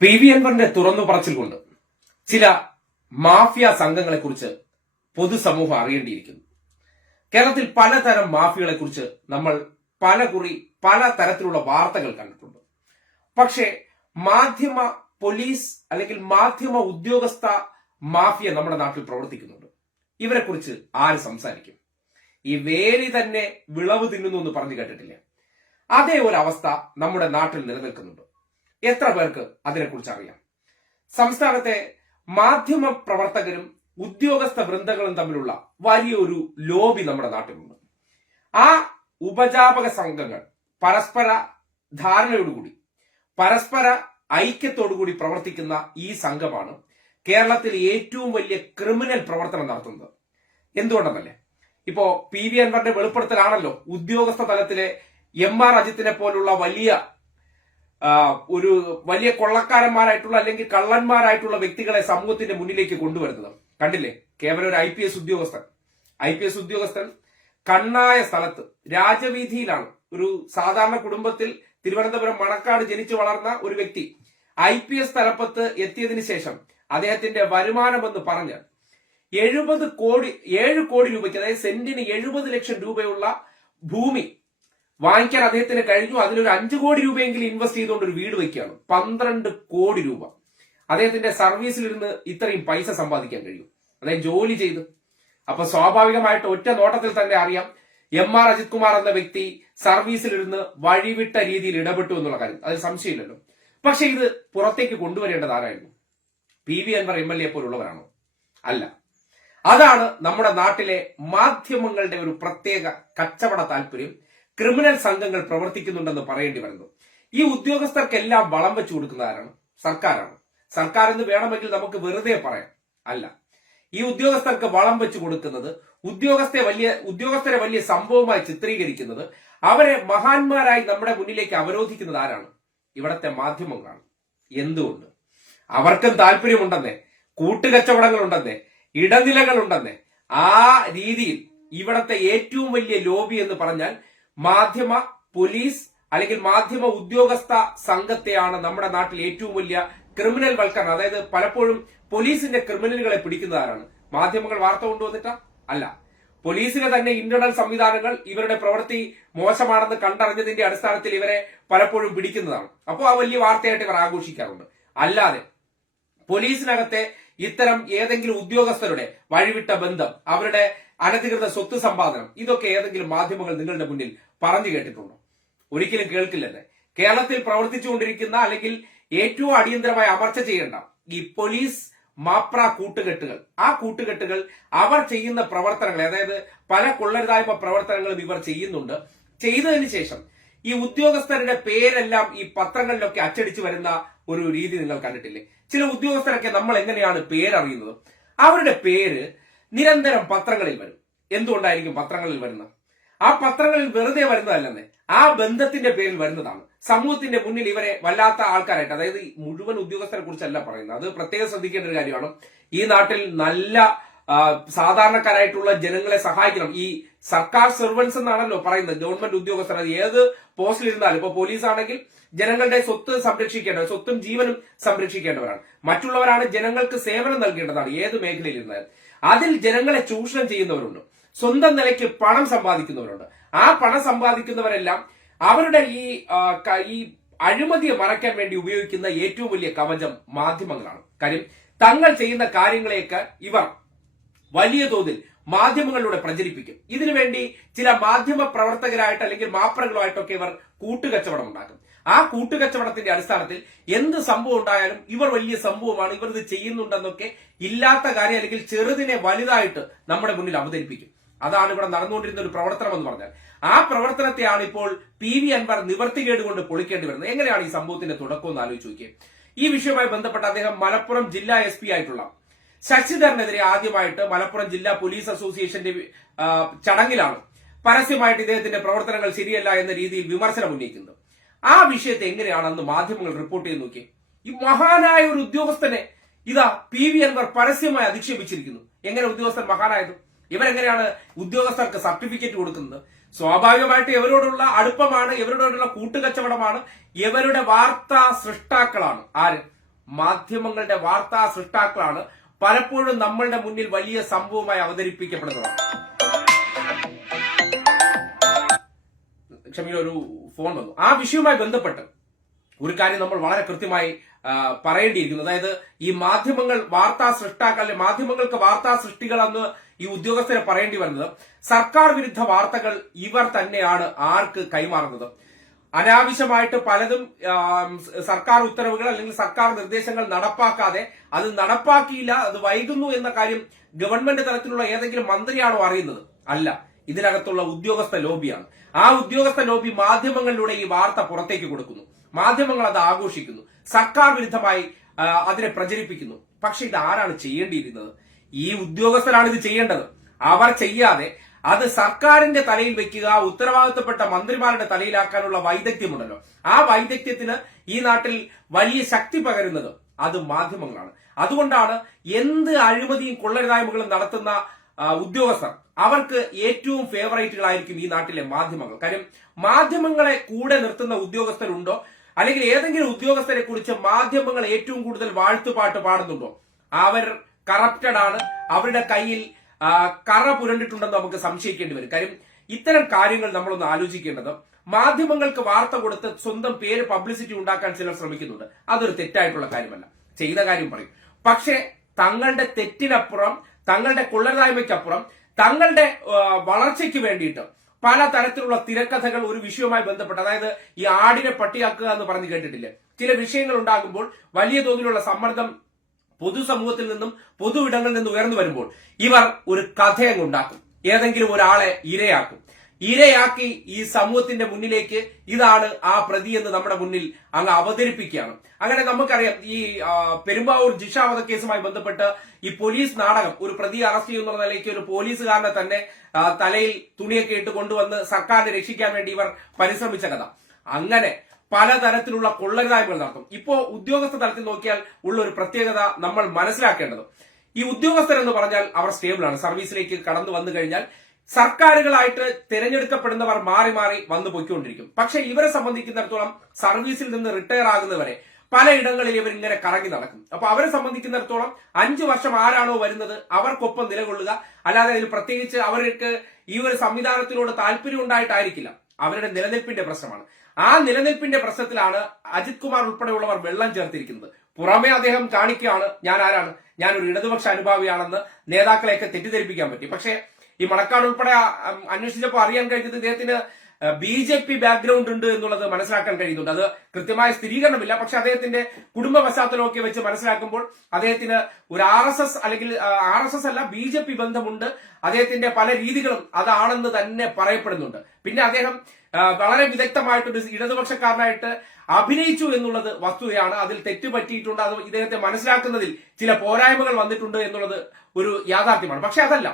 P V അൻവറിന്റെ തുറന്നു പറച്ചിൽ കൊണ്ട് ചില മാഫിയ സംഘങ്ങളെ കുറിച്ച് പൊതുസമൂഹം അറിയേണ്ടിയിരിക്കുന്നു. കേരളത്തിൽ പലതരം മാഫിയകളെ കുറിച്ച് നമ്മൾ പല കുറി പല തരത്തിലുള്ള വാർത്തകൾ കണ്ടിട്ടുണ്ട്. പക്ഷേ മാധ്യമ പോലീസ് അല്ലെങ്കിൽ മാധ്യമ ഉദ്യോഗസ്ഥ മാഫിയ നമ്മുടെ നാട്ടിൽ പ്രവർത്തിക്കുന്നുണ്ട്. ഇവരെ കുറിച്ച് ആര് സംസാരിക്കും? ഈ വേലി തന്നെ വിളവ് തിന്നുന്നു എന്ന് പറഞ്ഞു കേട്ടിട്ടില്ലേ? അതേ ഒരു അവസ്ഥ നമ്മുടെ നാട്ടിൽ നിലനിൽക്കുന്നുണ്ട്. എത്ര പേർക്ക് അതിനെക്കുറിച്ച് അറിയാം? സംസ്ഥാനത്തെ മാധ്യമ പ്രവർത്തകരും ഉദ്യോഗസ്ഥ വൃന്ദങ്ങളും തമ്മിലുള്ള വലിയൊരു ലോബി നമ്മുടെ നാട്ടിലുണ്ട്. ആ ഉപജാപക സംഘങ്ങൾ പരസ്പര ധാരണയോടുകൂടി പരസ്പര ഐക്യത്തോടുകൂടി പ്രവർത്തിക്കുന്ന ഈ സംഘമാണ് കേരളത്തിൽ ഏറ്റവും വലിയ ക്രിമിനൽ പ്രവർത്തനം നടത്തുന്നത്. എന്തുകൊണ്ടെന്നല്ലേ? ഇപ്പോ പി വി അൻവറിന്റെ വെളിപ്പെടുത്തലാണല്ലോ ഉദ്യോഗസ്ഥ തലത്തിലെ എം ആർ അജിത്തിനെ പോലുള്ള വലിയ ഒരു വലിയ കൊള്ളക്കാരന്മാരായിട്ടുള്ള അല്ലെങ്കിൽ കള്ളന്മാരായിട്ടുള്ള വ്യക്തികളെ സമൂഹത്തിന്റെ മുന്നിലേക്ക് കൊണ്ടുവരുന്നത്. കണ്ടില്ലേ? കേവലം ഒരു ഐ പി എസ് ഉദ്യോഗസ്ഥൻ. ഐ പി എസ് ഉദ്യോഗസ്ഥൻ കണ്ണായ സ്ഥലത്ത് രാജവീതിയിലാണ് ഒരു സാധാരണ കുടുംബത്തിൽ തിരുവനന്തപുരം മണക്കാട് ജനിച്ചു വളർന്ന ഒരു വ്യക്തി ഐ പി എസ് തലപ്പത്ത് എത്തിയതിന് ശേഷം അദ്ദേഹത്തിന്റെ വരുമാനമെന്ന് പറഞ്ഞ് എഴുപത് കോടി ഏഴ് കോടി രൂപയ്ക്ക് അതായത് സെന്റിന് എഴുപത് ലക്ഷം രൂപയുള്ള ഭൂമി വാങ്ങിക്കാൻ അദ്ദേഹത്തിന് കഴിഞ്ഞു. അതിലൊരു അഞ്ചു കോടി രൂപയെങ്കിലും ഇൻവെസ്റ്റ് ചെയ്തുകൊണ്ട് ഒരു വീട് വെക്കുകയാണ് പന്ത്രണ്ട് കോടി രൂപ. അദ്ദേഹത്തിന്റെ സർവീസിലിരുന്ന് ഇത്രയും പൈസ സമ്പാദിക്കാൻ കഴിയും. അദ്ദേഹം ജോലി ചെയ്ത്. അപ്പൊ സ്വാഭാവികമായിട്ട് ഒറ്റ നോട്ടത്തിൽ തന്നെ അറിയാം. എം ആർ അജിത് കുമാർ എന്ന വ്യക്തി സർവീസിലിരുന്ന് വഴിവിട്ട രീതിയിൽ ഇടപെട്ടു എന്നുള്ള കാര്യം. അതിൽ സംശയമില്ലല്ലോ. പക്ഷെ ഇത് പുറത്തേക്ക് കൊണ്ടുവരേണ്ടത് ആരായിരുന്നു? P V Anvar M L A പോലുള്ളവരാണോ? അല്ല. അതാണ് നമ്മുടെ നാട്ടിലെ മാധ്യമങ്ങളുടെ ഒരു പ്രത്യേക കച്ചവട താല്പര്യം. ക്രിമിനൽ സംഘങ്ങൾ പ്രവർത്തിക്കുന്നുണ്ടെന്ന് പറയേണ്ടി വരുന്നു. ഈ ഉദ്യോഗസ്ഥർക്കെല്ലാം വളം വെച്ചു കൊടുക്കുന്ന ആരാണ്? സർക്കാരാണ്. സർക്കാർ എന്ന് വേണമെങ്കിൽ നമുക്ക് വെറുതെ പറയാം. അല്ല. ഈ ഉദ്യോഗസ്ഥർക്ക് വളം വെച്ചു കൊടുക്കുന്നത് ഉദ്യോഗസ്ഥരെ വലിയ ഉദ്യോഗസ്ഥരെ വലിയ സംഭവമായി ചിത്രീകരിക്കുന്നത് അവരെ മഹാന്മാരായി നമ്മുടെ മുന്നിലേക്ക് അവരോധിക്കുന്നത് ആരാണ്? ഇവിടത്തെ മാധ്യമങ്ങളാണ്. എന്തുകൊണ്ട്? അവർക്കും താല്പര്യമുണ്ടെന്നേ ഇടനിലകൾ ഉണ്ടെന്നേ ആ രീതിയിൽ ഇവിടത്തെ ഏറ്റവും വലിയ ലോബി എന്ന് പറഞ്ഞാൽ മാധ്യമ പോലീസ് അല്ലെങ്കിൽ മാധ്യമ ഉദ്യോഗസ്ഥ സംഘത്തെയാണ് നമ്മുടെ നാട്ടിൽ ഏറ്റവും വലിയ ക്രിമിനൽ വൽക്കരണം. അതായത് പലപ്പോഴും പോലീസിന്റെ ക്രിമിനലുകളെ പിടിക്കുന്നതാരാണ്? മാധ്യമങ്ങൾ വാർത്ത കൊണ്ടുവന്നിട്ടാ? അല്ല. പോലീസിലെ തന്നെ ഇന്റേണൽ സംവിധാനങ്ങൾ ഇവരുടെ പ്രവൃത്തി മോശമാണെന്ന് കണ്ടറിഞ്ഞതിന്റെ അടിസ്ഥാനത്തിൽ ഇവരെ പലപ്പോഴും പിടിക്കുന്നതാണ്. അപ്പോൾ ആ വലിയ വാർത്തയായിട്ട് ഇവർ ആഘോഷിക്കാറുണ്ട്. അല്ലാതെ പോലീസിനകത്തെ ഇത്തരം ഏതെങ്കിലും ഉദ്യോഗസ്ഥരുടെ വഴിവിട്ട ബന്ധം അവരുടെ അനധികൃത സ്വത്ത് സമ്പാദനം ഇതൊക്കെ ഏതെങ്കിലും മാധ്യമങ്ങൾ നിങ്ങളുടെ മുന്നിൽ പറഞ്ഞു കേട്ടിട്ടുണ്ടോ? ഒരിക്കലും കേൾക്കില്ലല്ലേ? കേരളത്തിൽ പ്രവർത്തിച്ചുകൊണ്ടിരിക്കുന്ന അല്ലെങ്കിൽ ഏറ്റവും അടിയന്തരമായി അമർച്ച ചെയ്യേണ്ട ഈ പോലീസ് മാപ്ര കൂട്ടുകെട്ടുകൾ ആ കൂട്ടുകെട്ടുകൾ അവർ ചെയ്യുന്ന പ്രവർത്തനങ്ങൾ അതായത് പല കൊള്ളരുതായ്മ പ്രവർത്തനങ്ങളും ഇവർ ചെയ്യുന്നുണ്ട്. ചെയ്തതിനു ശേഷം ഈ ഉദ്യോഗസ്ഥരുടെ പേരെല്ലാം ഈ പത്രങ്ങളിലൊക്കെ അച്ചടിച്ചു വരുന്ന ഒരു രീതി നിങ്ങൾ കണ്ടിട്ടില്ലേ? ചില ഉദ്യോഗസ്ഥരൊക്കെ നമ്മൾ എങ്ങനെയാണ് പേരറിയുന്നത്? അവരുടെ പേര് നിരന്തരം പത്രങ്ങളിൽ വരും. എന്തുകൊണ്ടായിരിക്കും പത്രങ്ങളിൽ വരുന്നത്? ആ പത്രങ്ങളിൽ വെറുതെ വരുന്നതല്ലെന്നേ. ആ ബന്ധത്തിന്റെ പേരിൽ വരുന്നതാണ്. സമൂഹത്തിന്റെ മുന്നിൽ ഇവരെ വല്ലാത്ത ആൾക്കാരായിട്ട് അതായത് മുഴുവൻ ഉദ്യോഗസ്ഥരെ കുറിച്ചല്ല പറയുന്നത്. അത് പ്രത്യേകം ശ്രദ്ധിക്കേണ്ട ഒരു കാര്യമാണ്. ഈ നാട്ടിൽ നല്ല സാധാരണക്കാരായിട്ടുള്ള ജനങ്ങളെ സഹായിക്കണം. ഈ സർക്കാർ സെർവൻസ് എന്നാണല്ലോ പറയുന്നത്. ഗവൺമെന്റ് ഉദ്യോഗസ്ഥർ അത് ഏത് പോസ്റ്റിൽ ഇരുന്നാലും ഇപ്പൊ പോലീസ് ആണെങ്കിൽ ജനങ്ങളുടെ സ്വത്ത് സംരക്ഷിക്കേണ്ടവർ സ്വത്തും ജീവനും സംരക്ഷിക്കേണ്ടവരാണ്. മറ്റുള്ളവരാണ് ജനങ്ങൾക്ക് സേവനം നൽകേണ്ടതാണ് ഏത് മേഖലയിൽ ഇരുന്നാലും അതിൽ ജനങ്ങളെ ചൂഷണം ചെയ്യുന്നവരുണ്ട്. സ്വന്തം നിലയ്ക്ക് പണം സമ്പാദിക്കുന്നവരുണ്ട്. ആ പണം സമ്പാദിക്കുന്നവരെല്ലാം അവരുടെ ഈ ഈ അഴിമതിയെ മറയ്ക്കാൻ വേണ്ടി ഉപയോഗിക്കുന്ന ഏറ്റവും വലിയ കവചം മാധ്യമങ്ങളാണ്. കാര്യം തങ്ങൾ ചെയ്യുന്ന കാര്യങ്ങളെയൊക്കെ ഇവർ വലിയ തോതിൽ മാധ്യമങ്ങളിലൂടെ പ്രചരിപ്പിക്കും. ഇതിനുവേണ്ടി ചില മാധ്യമ പ്രവർത്തകരായിട്ട് അല്ലെങ്കിൽ മാപ്പറകളുമായിട്ടൊക്കെ ഇവർ കൂട്ടുകച്ചവടം ഉണ്ടാക്കും. ആ കൂട്ടുകച്ചവടത്തിന്റെ അടിസ്ഥാനത്തിൽ എന്ത് സംഭവം ഉണ്ടായാലും ഇവർ വലിയ സംഭവമാണ് ഇവർ ഇത് ചെയ്യുന്നുണ്ടെന്നൊക്കെ ഇല്ലാത്ത കാര്യം അല്ലെങ്കിൽ ചെറുതിനെ വലുതായിട്ട് നമ്മുടെ മുന്നിൽ അവതരിപ്പിക്കും. അതാണ് ഇവിടെ നടന്നുകൊണ്ടിരുന്ന ഒരു പ്രവർത്തനം എന്ന് പറഞ്ഞാൽ. ആ പ്രവർത്തനത്തെയാണ് ഇപ്പോൾ പി വി അൻവർ നിവർത്തികേട് കൊണ്ട് പൊളിക്കേണ്ടി വരുന്നത്. എങ്ങനെയാണ് ഈ സംഭവത്തിന്റെ തുടക്കം എന്ന് ആലോചിച്ച് നോക്കിയേ. ഈ വിഷയവുമായി ബന്ധപ്പെട്ട് അദ്ദേഹം മലപ്പുറം ജില്ലാ എസ് ആയിട്ടുള്ള ശശിധരനെതിരെ ആദ്യമായിട്ട് മലപ്പുറം ജില്ലാ പോലീസ് അസോസിയേഷന്റെ ചടങ്ങിലാണ് പരസ്യമായിട്ട് ഇദ്ദേഹത്തിന്റെ പ്രവർത്തനങ്ങൾ ശരിയല്ല എന്ന രീതിയിൽ വിമർശനം ഉന്നയിക്കുന്നത്. ആ വിഷയത്തെ എങ്ങനെയാണെന്ന് മാധ്യമങ്ങൾ റിപ്പോർട്ട് ചെയ്ത് നോക്കിയത് ഈ മഹാനായ ഒരു ഉദ്യോഗസ്ഥനെ ഇതാ പി വി അൻവർ പരസ്യമായി അധിക്ഷേപിച്ചിരിക്കുന്നു. എങ്ങനെ ഉദ്യോഗസ്ഥൻ മഹാനായത്? ഇവരെങ്ങനെയാണ് ഉദ്യോഗസ്ഥർക്ക് സർട്ടിഫിക്കറ്റ് കൊടുക്കുന്നത്? സ്വാഭാവികമായിട്ട് ഇവരോടുള്ള അടുപ്പമാണ് ഇവരോടുള്ള കൂട്ടുകച്ചവടമാണ് ഇവരുടെ വാർത്താ സൃഷ്ടാക്കളാണ്. ആര്? മാധ്യമങ്ങളുടെ വാർത്താ സൃഷ്ടാക്കളാണ്. പലപ്പോഴും നമ്മളുടെ മുന്നിൽ വലിയ സംഭവമായി അവതരിപ്പിക്കപ്പെടുന്നത് ക്ഷമിക്കുന്ന ഒരു ഫോൺ വന്നു. ആ വിഷയവുമായി ബന്ധപ്പെട്ട് ഒരു കാര്യം നമ്മൾ വളരെ കൃത്യമായി പറയേണ്ടിയിരിക്കുന്നു. അതായത് ഈ മാധ്യമങ്ങൾ വാർത്താ സൃഷ്ടാക്കൾ അല്ലെ മാധ്യമങ്ങൾക്ക് വാർത്താ സൃഷ്ടികളെന്ന് ഈ ഉദ്യോഗസ്ഥരെ പറയേണ്ടി വരുന്നത് സർക്കാർ വിരുദ്ധ വാർത്തകൾ ഇവർ തന്നെയാണ് ആർക്ക് കൈമാറുന്നത്. അനാവശ്യമായിട്ട് പലതും സർക്കാർ ഉത്തരവുകൾ അല്ലെങ്കിൽ സർക്കാർ നിർദ്ദേശങ്ങൾ നടപ്പാക്കാതെ അത് നടപ്പാക്കിയില്ല അത് വൈകുന്നു എന്ന കാര്യം ഗവൺമെന്റ് തലത്തിലുള്ള ഏതെങ്കിലും മന്ത്രിയാണോ അറിയുന്നത്? അല്ല. ഇതിനകത്തുള്ള ഉദ്യോഗസ്ഥ ലോബിയാണ്. ആ ഉദ്യോഗസ്ഥ ലോബി മാധ്യമങ്ങളിലൂടെ ഈ വാർത്ത പുറത്തേക്ക് കൊടുക്കുന്നു. മാധ്യമങ്ങൾ അത് ആഘോഷിക്കുന്നു. സർക്കാർ വിരുദ്ധമായി അതിനെ പ്രചരിപ്പിക്കുന്നു. പക്ഷെ ഇത് ആരാണ് ചെയ്യേണ്ടിയിരുന്നത്? ഈ ഉദ്യോഗസ്ഥരാണ് ഇത് ചെയ്യേണ്ടത്. അവർ ചെയ്യാതെ അത് സർക്കാരിന്റെ തലയിൽ വെക്കുക ഉത്തരവാദിത്തപ്പെട്ട മന്ത്രിമാരുടെ തലയിലാക്കാനുള്ള വൈദഗ്ധ്യമുണ്ടല്ലോ. ആ വൈദഗ്ധ്യത്തിന് ഈ നാട്ടിൽ വലിയ ശക്തി പകരുന്നത് അത് മാധ്യമങ്ങളാണ്. അതുകൊണ്ടാണ് എന്ത് അഴിമതിയും കൊള്ളരുതായ്മകളും നടത്തുന്ന ഉദ്യോഗസ്ഥർ. അവർക്ക് ഏറ്റവും ഫേവറേറ്റുകളായിരിക്കും ഈ നാട്ടിലെ മാധ്യമങ്ങൾ. കാര്യം മാധ്യമങ്ങളെ കൂടെ നിർത്തുന്ന ഉദ്യോഗസ്ഥരുണ്ടോ? അല്ലെങ്കിൽ ഏതെങ്കിലും ഉദ്യോഗസ്ഥരെ കുറിച്ച് മാധ്യമങ്ങൾ ഏറ്റവും കൂടുതൽ വാഴ്ത്തുപാട്ട് പാടുന്നുണ്ടോ? അവർ കറപ്റ്റഡ് ആണ്. അവരുടെ കയ്യിൽ കറ പുരണ്ടിട്ടുണ്ടെന്ന് നമുക്ക് സംശയിക്കേണ്ടി വരും. കാര്യം ഇത്തരം കാര്യങ്ങൾ നമ്മളൊന്ന് ആലോചിക്കേണ്ടത് മാധ്യമങ്ങൾക്ക് വാർത്ത കൊടുത്ത് സ്വന്തം പേര് പബ്ലിസിറ്റി ഉണ്ടാക്കാൻ ചിലർ ശ്രമിക്കുന്നുണ്ട്. അതൊരു തെറ്റായിട്ടുള്ള കാര്യമല്ല. ചെയ്ത കാര്യം പറയും. പക്ഷേ തങ്ങളുടെ തെറ്റിനപ്പുറം തങ്ങളുടെ കൊള്ളരുതായ്മയ്ക്കപ്പുറം തങ്ങളുടെ വളർച്ചയ്ക്ക് വേണ്ടിയിട്ട് പല തരത്തിലുള്ള തിരക്കഥകൾ ഒരു വിഷയവുമായി ബന്ധപ്പെട്ട് അതായത് ഈ ആടിനെ പട്ടിയാക്കുക എന്ന് പറഞ്ഞു കേട്ടിട്ടില്ലേ? ചില വിഷയങ്ങൾ ഉണ്ടാകുമ്പോൾ വലിയ തോതിലുള്ള സമ്മർദ്ദം പൊതുസമൂഹത്തിൽ നിന്നും പൊതു ഇടങ്ങളിൽ നിന്നും ഉയർന്നു വരുമ്പോൾ ഇവർ ഒരു കഥയങ്ങുണ്ടാക്കും ഏതെങ്കിലും ഒരാളെ ഇരയാക്കും. ഇരയാക്കി ഈ സമൂഹത്തിന്റെ മുന്നിലേക്ക് ഇതാണ് ആ പ്രതി എന്ന് നമ്മുടെ മുന്നിൽ അങ്ങ് അവതരിപ്പിക്കുകയാണ്. അങ്ങനെ നമുക്കറിയാം ഈ പെരുമ്പാവൂർ ജിഷ കേസുമായി ബന്ധപ്പെട്ട് ഈ പോലീസ് നാടകം ഒരു പ്രതി അറസ്റ്റ് ചെയ്യുന്ന നിലയ്ക്ക് ഒരു പോലീസുകാരനെ തന്നെ തലയിൽ തുണിയൊക്കെ ഇട്ട് കൊണ്ടുവന്ന് സർക്കാരിനെ രക്ഷിക്കാൻ വേണ്ടി ഇവർ പരിശ്രമിച്ച കഥ. അങ്ങനെ പലതരത്തിലുള്ള കൊള്ളരുതായ്മകൾ നടത്തും ഇപ്പോ ഉദ്യോഗസ്ഥ തലത്തിൽ നോക്കിയാൽ ഉള്ള ഒരു പ്രത്യേകത നമ്മൾ മനസ്സിലാക്കേണ്ടത്. ഈ ഉദ്യോഗസ്ഥർ എന്ന് പറഞ്ഞാൽ അവർ സ്റ്റേബിൾ ആണ് സർവീസിലേക്ക് കടന്നു വന്നു കഴിഞ്ഞാൽ സർക്കാരുകളായിട്ട് തിരഞ്ഞെടുക്കപ്പെടുന്നവർ മാറി മാറി വന്നു പോയിക്കൊണ്ടിരിക്കും. പക്ഷെ ഇവരെ സംബന്ധിക്കുന്നിടത്തോളം സർവീസിൽ നിന്ന് റിട്ടയർ ആകുന്നവരെ പലയിടങ്ങളിൽ ഇവർ ഇങ്ങനെ കറങ്ങി നടക്കും. അപ്പൊ അവരെ സംബന്ധിക്കുന്നിടത്തോളം അഞ്ചു വർഷം ആരാണോ വരുന്നത് അവർക്കൊപ്പം നിലകൊള്ളുക. അല്ലാതെ അതിൽ പ്രത്യേകിച്ച് അവർക്ക് ഈ ഒരു സംവിധാനത്തിനോട് താല്പര്യം ഉണ്ടായിട്ടായിരിക്കില്ല. അവരുടെ നിലനിൽപ്പിന്റെ പ്രശ്നമാണ്. ആ നിലനിൽപ്പിന്റെ പ്രശ്നത്തിലാണ് അജിത് കുമാർ ഉൾപ്പെടെയുള്ളവർ വെള്ളം ചേർത്തിരിക്കുന്നത്. പുറമെ അദ്ദേഹം കാണിക്കുകയാണ് ഞാൻ ആരാണ്? ഞാൻ ഒരു ഇടതുപക്ഷ അനുഭാവിയാണെന്ന് നേതാക്കളെയൊക്കെ തെറ്റിദ്ധരിപ്പിക്കാൻ പറ്റി. പക്ഷേ ഈ മണക്കാട് ഉൾപ്പെടെ അന്വേഷിച്ചപ്പോൾ അറിയാൻ കഴിഞ്ഞത് ഇദ്ദേഹത്തിന് ബി ജെ പി ബാക്ക്ഗ്രൗണ്ട് ഉണ്ട് എന്നുള്ളത് മനസ്സിലാക്കാൻ കഴിയുന്നുണ്ട്. അത് കൃത്യമായ സ്ഥിരീകരണമില്ല. പക്ഷെ അദ്ദേഹത്തിന്റെ കുടുംബ പശ്ചാത്തലമൊക്കെ വെച്ച് മനസ്സിലാക്കുമ്പോൾ അദ്ദേഹത്തിന് ഒരു ആർ എസ് എസ് അല്ലെങ്കിൽ ആർ എസ് എസ് അല്ല ബി ജെ പി ബന്ധമുണ്ട്. അദ്ദേഹത്തിന്റെ പല രീതികളും അതാണെന്ന് തന്നെ പറയപ്പെടുന്നുണ്ട്. പിന്നെ അദ്ദേഹം വളരെ വിദഗ്ധമായിട്ടൊരു ഇടതുപക്ഷക്കാരനായിട്ട് അഭിനയിച്ചു എന്നുള്ളത് വസ്തുതയാണ്. അതിൽ തെറ്റ് പറ്റിയിട്ടുണ്ട് അത് ഇദ്ദേഹത്തെ മനസ്സിലാക്കുന്നതിൽ ചില പോരായ്മകൾ വന്നിട്ടുണ്ട് എന്നുള്ളത് ഒരു യാഥാർത്ഥ്യമാണ്. പക്ഷെ അതല്ല.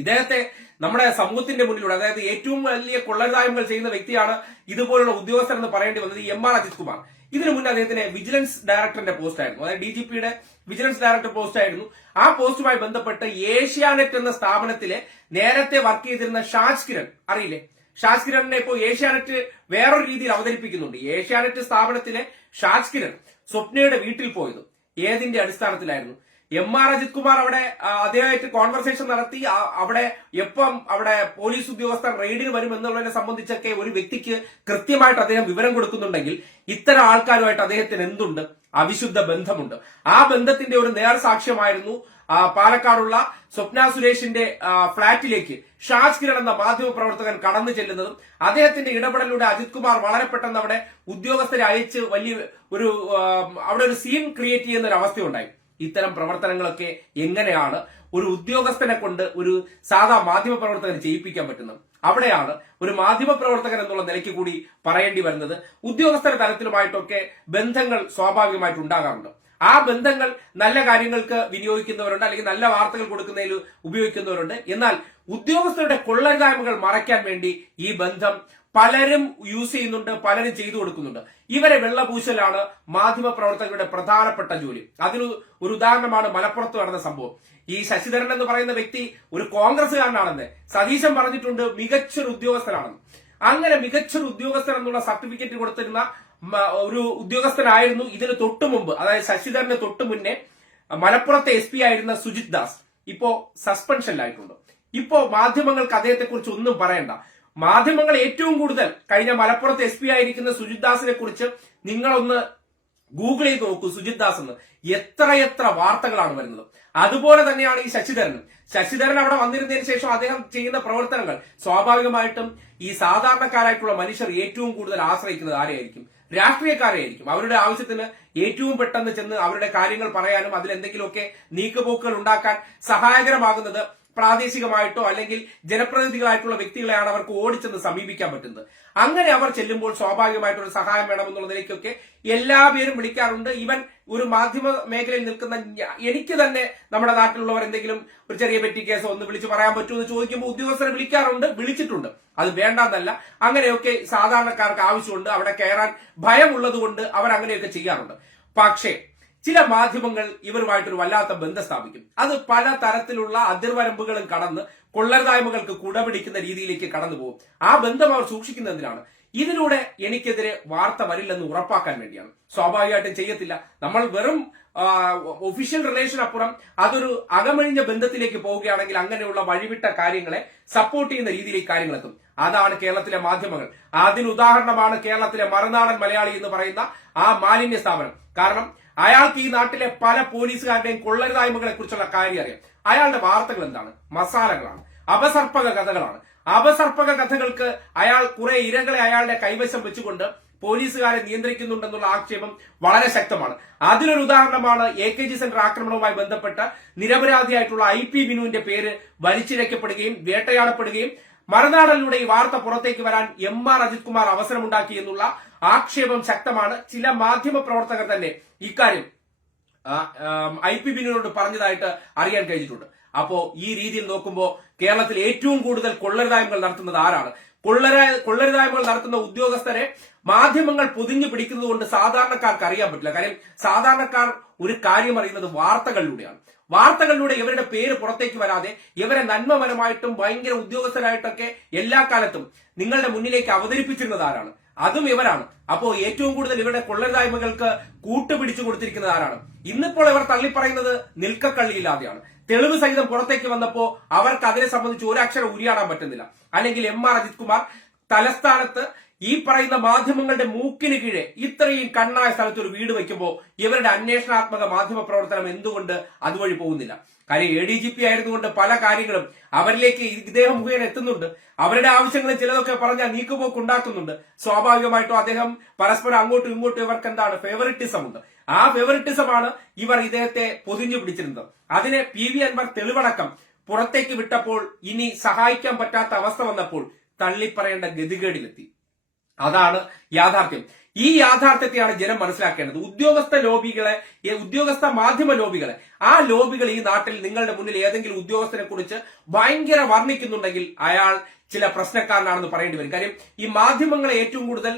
ഇദ്ദേഹത്തെ നമ്മുടെ സമൂഹത്തിന്റെ മുന്നിലൂടെ അതായത് ഏറ്റവും വലിയ കൊള്ളരുതായ്മകൾ ചെയ്യുന്ന വ്യക്തിയാണ് ഇതുപോലുള്ള ഉദ്യോഗസ്ഥർ എന്ന് പറയേണ്ടി വന്നത് എം ആർ അജിത് കുമാർ. ഇതിനു മുന്നേ അദ്ദേഹത്തിന് വിജിലൻസ് ഡയറക്ടറിന്റെ പോസ്റ്റ് ആയിരുന്നു. അതായത് ഡി ജി പിയുടെ വിജിലൻസ് ഡയറക്ടർ പോസ്റ്റ് ആയിരുന്നു. ആ പോസ്റ്റുമായി ബന്ധപ്പെട്ട് ഏഷ്യാനെറ്റ് എന്ന സ്ഥാപനത്തിലെ നേരത്തെ വർക്ക് ചെയ്തിരുന്ന ഷാജ് കിരൺ അറിയില്ലേ? ഷാജ് കിരണിനെ ഇപ്പോൾ ഏഷ്യാനെറ്റ് വേറൊരു രീതിയിൽ അവതരിപ്പിക്കുന്നുണ്ട്. ഏഷ്യാനെറ്റ് സ്ഥാപനത്തിലെ ഷാജ് കിരൺ സ്വപ്നയുടെ വീട്ടിൽ പോയത്. ഏതിന്റെ അടിസ്ഥാനത്തിലായിരുന്നു? എം ആർ അജിത് കുമാർ അവിടെ അദ്ദേഹമായിട്ട് കോൺവെർസേഷൻ നടത്തി. അവിടെ എപ്പം അവിടെ പോലീസ് ഉദ്യോഗസ്ഥർ റെയ്ഡിന് വരും എന്നുള്ളതിനെ സംബന്ധിച്ചൊക്കെ ഒരു വ്യക്തിക്ക് കൃത്യമായിട്ട് അദ്ദേഹം വിവരം കൊടുക്കുന്നുണ്ടെങ്കിൽ ഇത്തരം ആൾക്കാരുമായിട്ട് അദ്ദേഹത്തിന് എന്തുണ്ട്? അവിശുദ്ധ ബന്ധമുണ്ട്. ആ ബന്ധത്തിന്റെ ഒരു നേർ സാക്ഷ്യമായിരുന്നു പാലക്കാടുള്ള സ്വപ്ന സുരേഷിന്റെ ഫ്ളാറ്റിലേക്ക് ഷാജ് കിരൺ എന്ന മാധ്യമ പ്രവർത്തകൻ കടന്നു ചെല്ലുന്നതും അദ്ദേഹത്തിന്റെ ഇടപെടലിലൂടെ അജിത് കുമാർ വളരെ പെട്ടെന്ന് അവിടെ ഉദ്യോഗസ്ഥരെ അയച്ച് വലിയ ഒരു അവിടെ ഒരു സീൻ ക്രിയേറ്റ് ചെയ്യുന്ന ഒരു അവസ്ഥയുണ്ടായി. ഇത്തരം പ്രവർത്തനങ്ങളൊക്കെ എങ്ങനെയാണ് ഒരു ഉദ്യോഗസ്ഥനെ കൊണ്ട് ഒരു സാധാ മാധ്യമ പ്രവർത്തകൻ ചെയ്യിപ്പിക്കാൻ പറ്റുന്നത്? അവിടെയാണ് ഒരു മാധ്യമ പ്രവർത്തകൻ എന്നുള്ള നിലയ്ക്ക് കൂടി പറയേണ്ടി വരുന്നത്. ഉദ്യോഗസ്ഥരുടെ തലത്തിലുമായിട്ടൊക്കെ ബന്ധങ്ങൾ സ്വാഭാവികമായിട്ട് ഉണ്ടാകാറുണ്ട്. ആ ബന്ധങ്ങൾ നല്ല കാര്യങ്ങൾക്ക് വിനിയോഗിക്കുന്നവരുണ്ട് അല്ലെങ്കിൽ നല്ല വാർത്തകൾ കൊടുക്കുന്നതിൽ ഉപയോഗിക്കുന്നവരുണ്ട്. എന്നാൽ ഉദ്യോഗസ്ഥരുടെ കൊള്ളരുതായ്മകൾ മറയ്ക്കാൻ വേണ്ടി ഈ ബന്ധം പലരും യൂസ് ചെയ്യുന്നുണ്ട് പലരും ചെയ്തു കൊടുക്കുന്നുണ്ട്. ഇവരെ വെള്ളപൂശലാണ് മാധ്യമ പ്രവർത്തകരുടെ പ്രധാനപ്പെട്ട ജോലി. അതിന് ഒരു ഉദാഹരണമാണ് മലപ്പുറത്ത് നടന്ന സംഭവം. ഈ ശശിധരൻ എന്ന് പറയുന്ന വ്യക്തി ഒരു കോൺഗ്രസ്സുകാരനാണെന്ന് സതീശൻ പറഞ്ഞിട്ടുണ്ട് മികച്ചൊരു ഉദ്യോഗസ്ഥനാണെന്ന്. അങ്ങനെ മികച്ചൊരു ഉദ്യോഗസ്ഥൻ എന്നുള്ള സർട്ടിഫിക്കറ്റ് കൊടുത്തിരുന്ന ഒരു ഉദ്യോഗസ്ഥനായിരുന്നു ഇതിന് തൊട്ടു മുമ്പ്. അതായത് ശശിധരന് തൊട്ടു മുന്നേ മലപ്പുറത്തെ എസ് പി ആയിരുന്ന സുജിത് ദാസ്. ഇപ്പോ സസ്പെൻഷനിലായിട്ടുണ്ട് ഇപ്പോ മാധ്യമങ്ങൾക്ക് അദ്ദേഹത്തെ കുറിച്ച് ഒന്നും പറയണ്ട. മാധ്യമങ്ങൾ ഏറ്റവും കൂടുതൽ കഴിഞ്ഞ മലപ്പുറത്ത് എസ് പി ആയിരിക്കുന്ന സുജിത് ദാസിനെ കുറിച്ച് നിങ്ങളൊന്ന് ഗൂഗിൾ ചെയ്ത് നോക്കൂ സുജിത് ദാസ് എന്ന്. എത്രയെത്ര വാർത്തകളാണ് വരുന്നത്. അതുപോലെ തന്നെയാണ് ഈ ശശിധരനും. ശശിധരൻ അവിടെ വന്നിരുന്നതിന് ശേഷം അദ്ദേഹം ചെയ്യുന്ന പ്രവർത്തനങ്ങൾ സ്വാഭാവികമായിട്ടും ഈ സാധാരണക്കാരായിട്ടുള്ള മനുഷ്യർ ഏറ്റവും കൂടുതൽ ആശ്രയിക്കുന്നത് ആരെയായിരിക്കും? രാഷ്ട്രീയക്കാരെയായിരിക്കും. അവരുടെ ആവശ്യത്തിന് ഏറ്റവും പെട്ടെന്ന് ചെന്ന് അവരുടെ കാര്യങ്ങൾ പറയാനും അതിൽ എന്തെങ്കിലുമൊക്കെ നീക്കുപോക്കുകൾ ഉണ്ടാക്കാൻ സഹായകരമാകുന്നത് പ്രാദേശികമായിട്ടോ അല്ലെങ്കിൽ ജനപ്രതിനിധികളായിട്ടുള്ള വ്യക്തികളെയാണ് അവർക്ക് ഓടിച്ചെന്ന് സമീപിക്കാൻ പറ്റുന്നത്. അങ്ങനെ അവർ ചെല്ലുമ്പോൾ സ്വാഭാവികമായിട്ടൊരു സഹായം വേണമെന്നുള്ള നിലയ്ക്കൊക്കെ എല്ലാ പേരും വിളിക്കാറുണ്ട്. ഇവൻ ഒരു മാധ്യമ മേഖലയിൽ നിൽക്കുന്ന എനിക്ക് തന്നെ നമ്മുടെ നാട്ടിലുള്ളവർ എന്തെങ്കിലും ഒരു ചെറിയ പെറ്റി കേസോ ഒന്ന് വിളിച്ച് പറയാൻ പറ്റുമോ എന്ന് ചോദിക്കുമ്പോൾ ഉദ്യോഗസ്ഥരെ വിളിക്കാറുണ്ട് വിളിച്ചിട്ടുണ്ട്. അത് വേണ്ടെന്നല്ല. അങ്ങനെയൊക്കെ സാധാരണക്കാർക്ക് ആവശ്യമുണ്ട്. അവിടെ കയറാൻ ഭയമുള്ളത് കൊണ്ട് അവർ അങ്ങനെയൊക്കെ ചെയ്യാറുണ്ട്. പക്ഷേ ചില മാധ്യമങ്ങൾ ഇവരുമായിട്ടൊരു വല്ലാത്ത ബന്ധം സ്ഥാപിക്കും. അത് പല തരത്തിലുള്ള അതിർവരമ്പുകളും കടന്ന് കൊള്ളരുതായ്മകൾക്ക് കുടപിടിക്കുന്ന രീതിയിലേക്ക് കടന്നു പോകും. ആ ബന്ധം അവർ സൂക്ഷിക്കുന്നതിനാണ് ഇതിലൂടെ എനിക്കെതിരെ വാർത്ത വരില്ലെന്ന് ഉറപ്പാക്കാൻ വേണ്ടിയാണ്. സ്വാഭാവികമായിട്ടും ചെയ്യത്തില്ല. നമ്മൾ വെറും ഒഫീഷ്യൽ റിലേഷൻ അപ്പുറം അതൊരു അകമഴിഞ്ഞ ബന്ധത്തിലേക്ക് പോവുകയാണെങ്കിൽ അങ്ങനെയുള്ള വഴിവിട്ട കാര്യങ്ങളെ സപ്പോർട്ട് ചെയ്യുന്ന രീതിയിലേക്ക് കാര്യങ്ങൾ എത്തും അതാണ് കേരളത്തിലെ മാധ്യമങ്ങൾ. അതിന് ഉദാഹരണമാണ് കേരളത്തിലെ മറുനാടൻ മലയാളി എന്ന് പറയുന്ന ആ മാലിന്യ സ്ഥാപനം. കാരണം അയാൾക്ക് ഈ നാട്ടിലെ പല പോലീസുകാരുടെയും കൊള്ളരുതായ്മകളെ കുറിച്ചുള്ള കാര്യം അറിയാം. അയാളുടെ വാർത്തകൾ എന്താണ്? മസാലകളാണ്. അപസർപ്പക കഥകളാണ്. അപസർപ്പക കഥകൾക്ക് അയാൾ കുറെ ഇരകളെ അയാളുടെ കൈവശം വെച്ചുകൊണ്ട് പോലീസുകാരെ നിയന്ത്രിക്കുന്നുണ്ടെന്നുള്ള ആക്ഷേപം വളരെ ശക്തമാണ്. അതിനൊരു ഉദാഹരണമാണ് എ കെ ജി സെന്റർ ആക്രമണവുമായി ബന്ധപ്പെട്ട നിരപരാധിയായിട്ടുള്ള ഐ പി ബിനുവിന്റെ പേര് വലിച്ചിഴക്കപ്പെടുകയും വേട്ടയാടപ്പെടുകയും മറുനാടനിലൂടെ ഈ വാർത്ത പുറത്തേക്ക് വരാൻ എം ആർ അജിത് കുമാർ അവസരമുണ്ടാക്കി എന്നുള്ള ആക്ഷേപം ശക്തമാണ്. ചില മാധ്യമ പ്രവർത്തകർ തന്നെ ഇക്കാര്യം ഐ പി ബിനോട് പറഞ്ഞതായിട്ട് അറിയാൻ കഴിഞ്ഞിട്ടുണ്ട്. അപ്പോ ഈ രീതിയിൽ നോക്കുമ്പോൾ കേരളത്തിൽ ഏറ്റവും കൂടുതൽ കൊള്ളരുതായ്മകൾ നടത്തുന്നത് ആരാണ്? കൊള്ളര കൊള്ളരുതായ്മകൾ നടത്തുന്ന ഉദ്യോഗസ്ഥരെ മാധ്യമങ്ങൾ പൊതിഞ്ഞു പിടിക്കുന്നത് കൊണ്ട് സാധാരണക്കാർക്ക് അറിയാൻ പറ്റില്ല. കാര്യം സാധാരണക്കാർ ഒരു കാര്യം അറിയുന്നത് വാർത്തകളിലൂടെയാണ്. വാർത്തകളിലൂടെ ഇവരുടെ പേര് പുറത്തേക്ക് വരാതെ ഇവരെ നന്മപരമായിട്ടും ഭയങ്കര ഉദ്യോഗസ്ഥരായിട്ടൊക്കെ എല്ലാ കാലത്തും നിങ്ങളുടെ മുന്നിലേക്ക് അവതരിപ്പിച്ചിരുന്നത് ആരാണ്? അതും ഇവരാണ്. അപ്പോ ഏറ്റവും കൂടുതൽ ഇവരുടെ കൊള്ളരുതായ്മകൾക്ക് കൂട്ടുപിടിച്ചു കൊടുത്തിരിക്കുന്നത് ആരാണ്? ഇന്നിപ്പോൾ ഇവർ തള്ളിപ്പറയുന്നത് നിൽക്കക്കള്ളിയില്ലാതെയാണ്. തെളിവ് സഹിതം പുറത്തേക്ക് വന്നപ്പോ അവർക്ക് അതിനെ സംബന്ധിച്ച് ഒരു അക്ഷരം ഉരിയാടാൻ പറ്റുന്നില്ല. അല്ലെങ്കിൽ എം ആർ അജിത് കുമാർ തലസ്ഥാനത്ത് ഈ പറയുന്ന മാധ്യമങ്ങളുടെ മൂക്കിന് കീഴെ ഇത്രയും കണ്ണായ സ്ഥലത്ത് ഒരു വീട് വെക്കുമ്പോൾ ഇവരുടെ അന്വേഷണാത്മക മാധ്യമ പ്രവർത്തനം എന്തുകൊണ്ട് അതുവഴി പോകുന്നില്ല? കാര്യം എ ഡി ജി പി ആയിരുന്നുകൊണ്ട് പല കാര്യങ്ങളും അവരിലേക്ക് ഇദ്ദേഹം മുഖേന എത്തുന്നുണ്ട്. അവരുടെ ആവശ്യങ്ങൾ ചിലതൊക്കെ പറഞ്ഞാൽ നീക്കുപോക്ക് ഉണ്ടാക്കുന്നുണ്ട് സ്വാഭാവികമായിട്ടും അദ്ദേഹം പരസ്പരം അങ്ങോട്ടും ഇങ്ങോട്ടും ഇവർക്ക് എന്താണ് ഫേവറിറ്റിസം ഉണ്ട്. ആ ഫേവറിറ്റിസമാണ് ഇവർ ഇദ്ദേഹത്തെ പൊതിഞ്ഞു പിടിച്ചിരുന്നത്. അതിനെ പി വി അൻവർ തെളിവടക്കം പുറത്തേക്ക് വിട്ടപ്പോൾ ഇനി സഹായിക്കാൻ പറ്റാത്ത അവസ്ഥ വന്നപ്പോൾ തള്ളിപ്പറയേണ്ട ഗതികേടിലെത്തി. അതാണ് യാഥാർത്ഥ്യം. ഈ യാഥാർത്ഥ്യത്തെയാണ് ജനം മനസ്സിലാക്കേണ്ടത്. ഉദ്യോഗസ്ഥ ലോബികളെ ഉദ്യോഗസ്ഥ മാധ്യമ ലോബികളെ ആ ലോബികൾ ഈ നാട്ടിൽ നിങ്ങളുടെ മുന്നിൽ ഏതെങ്കിലും ഉദ്യോഗസ്ഥനെ കുറിച്ച് ഭയങ്കര വർണിക്കുന്നുണ്ടെങ്കിൽ അയാൾ ചില പ്രശ്നക്കാരനാണെന്ന് പറയേണ്ടി വരും. കാര്യം ഈ മാധ്യമങ്ങളെ ഏറ്റവും കൂടുതൽ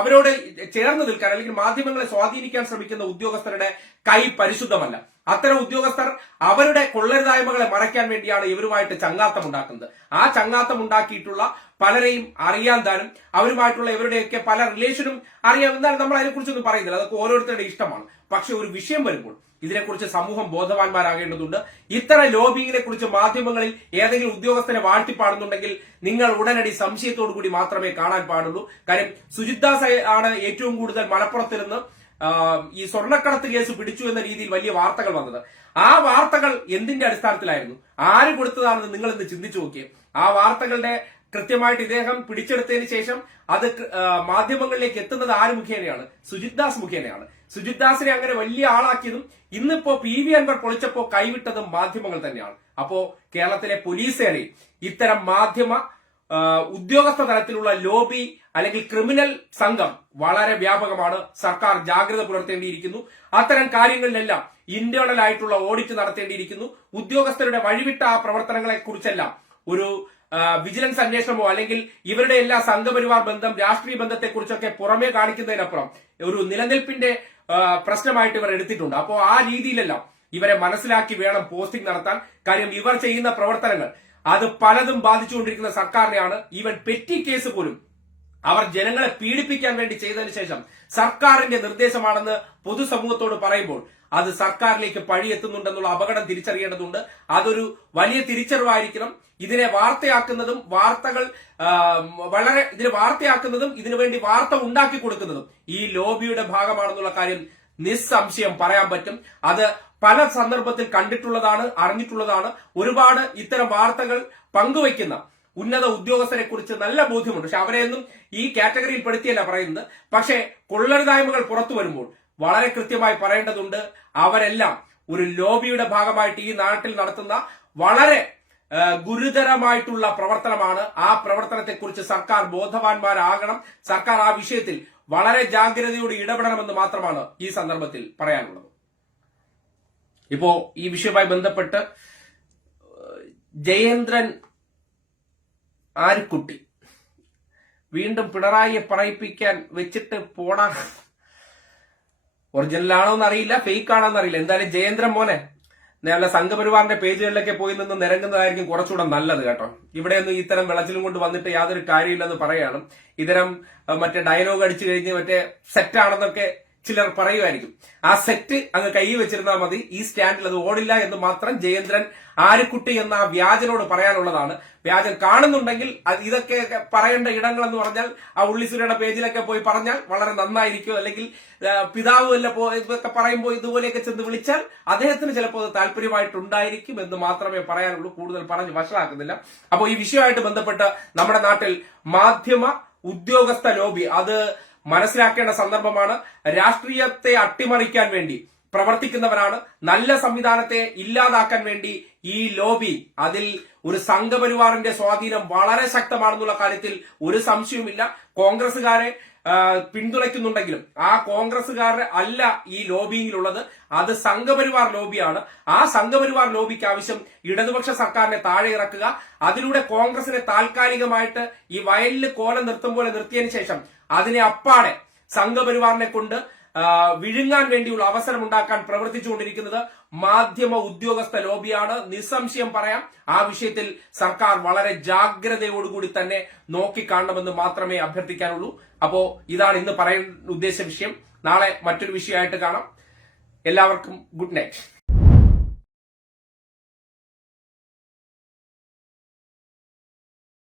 അവരോട് ചേർന്ന് നിൽക്കാൻ അല്ലെങ്കിൽ മാധ്യമങ്ങളെ സ്വാധീനിക്കാൻ ശ്രമിക്കുന്ന ഉദ്യോഗസ്ഥരുടെ കൈ പരിശുദ്ധമല്ല. അത്തരം ഉദ്യോഗസ്ഥർ അവരുടെ കൊള്ളരുതായ്മകളെ മറയ്ക്കാൻ വേണ്ടിയാണ് ഇവരുമായിട്ട് ചങ്ങാത്തം ഉണ്ടാക്കുന്നത്. ആ ചങ്ങാത്തം ഉണ്ടാക്കിയിട്ടുള്ള പലരെയും അറിയാൻ താനും അവരുമായിട്ടുള്ള ഇവരുടെയൊക്കെ പല റിലേഷനും അറിയാം എന്നാലും നമ്മൾ അതിനെക്കുറിച്ചൊന്നും പറയുന്നില്ല. അതൊക്കെ ഓരോരുത്തരുടെ ഇഷ്ടമാണ്. പക്ഷെ ഒരു വിഷയം വരുമ്പോൾ ഇതിനെക്കുറിച്ച് സമൂഹം ബോധവാന്മാരാകേണ്ടതുണ്ട്. ഇത്തരം ലോബിങ്ങിനെ കുറിച്ച് മാധ്യമങ്ങളിൽ ഏതെങ്കിലും ഉദ്യോഗസ്ഥനെ വാഴ്ത്തിപ്പാടുന്നുണ്ടെങ്കിൽ നിങ്ങൾ ഉടനടി സംശയത്തോടു കൂടി മാത്രമേ കാണാൻ പാടുള്ളൂ. കാര്യം സുജിത് ദാസ് ആണ് ഏറ്റവും കൂടുതൽ മലപ്പുറത്തിരുന്ന് ഈ സ്വർണക്കടത്ത് കേസ് പിടിച്ചു എന്ന രീതിയിൽ വലിയ വാർത്തകൾ വന്നത്. ആ വാർത്തകൾ എന്തിന്റെ അടിസ്ഥാനത്തിലായിരുന്നു? ആര് കൊടുത്തതാണെന്ന് നിങ്ങൾ ഇന്ന് ചിന്തിച്ചു നോക്കിയേ. ആ വാർത്തകളുടെ കൃത്യമായിട്ട് ഇദ്ദേഹം പിടിച്ചെടുത്തതിന് ശേഷം അത് മാധ്യമങ്ങളിലേക്ക് എത്തുന്നത് ആര് മുഖേനയാണ്? സുജിത് ദാസ് മുഖേനയാണ്. സുജിത് ദാസിനെ അങ്ങനെ വലിയ ആളാക്കിയതും ഇന്നിപ്പോ പി വി അൻവർ പൊളിച്ചപ്പോ കൈവിട്ടതും മാധ്യമങ്ങൾ തന്നെയാണ്. അപ്പോ കേരളത്തിലെ പോലീസ് സേനയിൽ ഇത്തരം മാധ്യമ ഉദ്യോഗസ്ഥ തലത്തിലുള്ള ലോബി അല്ലെങ്കിൽ ക്രിമിനൽ സംഘം വളരെ വ്യാപകമാണ്. സർക്കാർ ജാഗ്രത പുലർത്തേണ്ടിയിരിക്കുന്നു. അത്തരം കാര്യങ്ങളിലെല്ലാം ഇന്റേണൽ ആയിട്ടുള്ള ഓഡിറ്റ് നടത്തേണ്ടിയിരിക്കുന്നു. ഉദ്യോഗസ്ഥരുടെ വഴിവിട്ട ആ പ്രവർത്തനങ്ങളെ കുറിച്ചെല്ലാം ഒരു വിജിലൻസ് അന്വേഷണമോ അല്ലെങ്കിൽ ഇവരുടെ എല്ലാ സംഘപരിവാർ ബന്ധം രാഷ്ട്രീയ ബന്ധത്തെക്കുറിച്ചൊക്കെ പുറമേ കാണിക്കുന്നതിനപ്പുറം ഒരു നിലനിൽപ്പിന്റെ പ്രശ്നമായിട്ട് ഇവർ എടുത്തിട്ടുണ്ട്. അപ്പോൾ ആ രീതിയിലെല്ലാം ഇവരെ മനസ്സിലാക്കി വേണം പോസ്റ്റിംഗ് നടത്താൻ. കാര്യം ഇവർ ചെയ്യുന്ന പ്രവർത്തനങ്ങൾ അത് പലതും ബാധിച്ചുകൊണ്ടിരിക്കുന്ന സർക്കാരിനെയാണ്. ഈവൻ പെറ്റി കേസ് പോലും അവർ ജനങ്ങളെ പീഡിപ്പിക്കാൻ വേണ്ടി ചെയ്തതിനു ശേഷം സർക്കാരിന്റെ നിർദ്ദേശമാണെന്ന് പൊതുസമൂഹത്തോട് പറയുമ്പോൾ അത് സർക്കാരിലേക്ക് പഴിയെത്തുന്നുണ്ടെന്നുള്ള അപകടം തിരിച്ചറിയേണ്ടതുണ്ട്. അതൊരു വലിയ തിരിച്ചറിവായിരിക്കണം. ഇതിനെ വാർത്തയാക്കുന്നതും വാർത്തകൾ വളരെ ഇതിനെ വാർത്തയാക്കുന്നതും ഇതിനുവേണ്ടി വാർത്ത ഉണ്ടാക്കി കൊടുക്കുന്നതും ഈ ലോബിയുടെ ഭാഗമാണെന്നുള്ള കാര്യം നിസ്സംശയം പറയാൻ പറ്റും. അത് പല സന്ദർഭത്തിൽ കണ്ടിട്ടുള്ളതാണ് അറിഞ്ഞിട്ടുള്ളതാണ്. ഒരുപാട് ഇത്തരം വാർത്തകൾ പങ്കുവയ്ക്കുന്ന ഉന്നത ഉദ്യോഗസ്ഥരെ കുറിച്ച് നല്ല ബോധ്യമുണ്ട്. പക്ഷെ അവരെയൊന്നും ഈ കാറ്റഗറിയിൽ പെടുത്തിയല്ല പറയുന്നത്. പക്ഷേ കൊള്ളരുതായ്മകൾ പുറത്തു വരുമ്പോൾ വളരെ കൃത്യമായി പറയേണ്ടതുണ്ട് അവരെല്ലാം ഒരു ലോബിയുടെ ഭാഗമായിട്ട് ഈ നാട്ടിൽ നടത്തുന്ന വളരെ ഗുരുതരമായിട്ടുള്ള പ്രവർത്തനമാണ്. ആ പ്രവർത്തനത്തെക്കുറിച്ച് സർക്കാർ ബോധവാന്മാരാകണം. സർക്കാർ ആ വിഷയത്തിൽ വളരെ ജാഗ്രതയോടെ ഇടപെടണമെന്ന് മാത്രമാണ് ഈ സന്ദർഭത്തിൽ പറയാനുള്ളത്. ഇപ്പോ ഈ വിഷയവുമായി ബന്ധപ്പെട്ട് ജയേന്ദ്രൻ ആരിക്കുട്ടി? വീണ്ടും പിണറായിയെ പറയിപ്പിക്കാൻ വെച്ചിട്ട് പോണ ഒറിജിനൽ ആണോ എന്നറിയില്ല ഫേക്ക് ആണോ എന്നറിയില്ല. എന്തായാലും ജയേന്ദ്രൻ മോനെ നല്ല സംഘപരിവാറിന്റെ പേജുകളിലൊക്കെ പോയി നിന്ന് നിരങ്ങുന്നതായിരിക്കും കുറച്ചുകൂടെ നല്ലത് കേട്ടോ. ഇവിടെയൊന്നും ഇത്തരം വിളച്ചിലും കൊണ്ട് വന്നിട്ട് യാതൊരു കാര്യമില്ലെന്ന് പറയാണ്. ഇത്തരം മറ്റേ ഡയലോഗ് അടിച്ചു കഴിഞ്ഞ് മറ്റേ സെറ്റ് ആണെന്നൊക്കെ ചിലർ പറയുമായിരിക്കും ആ സെറ്റ് അങ്ങ് കൈ വെച്ചിരുന്നാൽ മതി ഈ സ്റ്റാൻഡിൽ അത് ഓടില്ല എന്ന് മാത്രം ജയേന്ദ്രൻ ആരുക്കുട്ടി എന്ന ആ വ്യാജനോട് പറയാനുള്ളതാണ്. വ്യാജൻ കാണുന്നുണ്ടെങ്കിൽ ഇതൊക്കെ പറയേണ്ട ഇടങ്ങൾ എന്ന് പറഞ്ഞാൽ ആ ഉള്ളിസുരയുടെ പേജിലൊക്കെ പോയി പറഞ്ഞാൽ വളരെ നന്നായിരിക്കും. അല്ലെങ്കിൽ പിതാവ് വല്ല പോ ഇതൊക്കെ പറയുമ്പോൾ ഇതുപോലെയൊക്കെ ചെന്ന് വിളിച്ചാൽ അദ്ദേഹത്തിന് ചിലപ്പോൾ അത് താല്പര്യമായിട്ടുണ്ടായിരിക്കും എന്ന് മാത്രമേ പറയാനുള്ളൂ. കൂടുതൽ പറഞ്ഞ് വഷളാക്കുന്നില്ല. അപ്പോൾ ഈ വിഷയമായിട്ട് ബന്ധപ്പെട്ട് നമ്മുടെ നാട്ടിൽ മാധ്യമ ഉദ്യോഗസ്ഥ ലോബി അത് മനസ്സിലാക്കേണ്ട സന്ദർഭമാണ് രാഷ്ട്രീയത്തെ അട്ടിമറിക്കാൻ വേണ്ടി പ്രവർത്തിക്കുന്നവരാണ്. നല്ല സംവിധാനത്തെ ഇല്ലാതാക്കാൻ വേണ്ടി ഈ ലോബി അതിൽ ഒരു സംഘപരിവാറിന്റെ സ്വാധീനം വളരെ ശക്തമാണെന്നുള്ള കാര്യത്തിൽ ഒരു സംശയവുമില്ല. കോൺഗ്രസുകാരെ പിന്തുണയ്ക്കുന്നുണ്ടെങ്കിലും ആ കോൺഗ്രസുകാരുടെ അല്ല ഈ ലോബിയിലുള്ളത്. അത് സംഘപരിവാർ ലോബിയാണ്. ആ സംഘപരിവാർ ലോബിക്ക് ആവശ്യം ഇടതുപക്ഷ സർക്കാരിനെ താഴെ ഇറക്കുക. അതിലൂടെ കോൺഗ്രസിനെ താൽക്കാലികമായിട്ട് ഈ വയലിൽ കോലം നിർത്തും പോലെ നിർത്തിയതിനു ശേഷം അതിനെ അപ്പാടെ സംഘപരിവാറിനെ കൊണ്ട് വിഴുങ്ങാൻ വേണ്ടിയുള്ള അവസരം ഉണ്ടാക്കാൻ പ്രവർത്തിച്ചുകൊണ്ടിരിക്കുന്നത് മാധ്യമ ഉദ്യോഗസ്ഥ ലോബിയാണ്. നിസ്സംശയം പറയാം ആ വിഷയത്തിൽ സർക്കാർ വളരെ ജാഗ്രതയോടുകൂടി തന്നെ നോക്കിക്കാണണമെന്ന് മാത്രമേ അഭ്യർത്ഥിക്കാനുള്ളൂ. അപ്പോ ഇതാണ് ഇന്ന് പറയാൻ ഉദ്ദേശ വിഷയം. നാളെ മറ്റൊരു വിഷയമായിട്ട് കാണാം. എല്ലാവർക്കും ഗുഡ് നൈറ്റ്.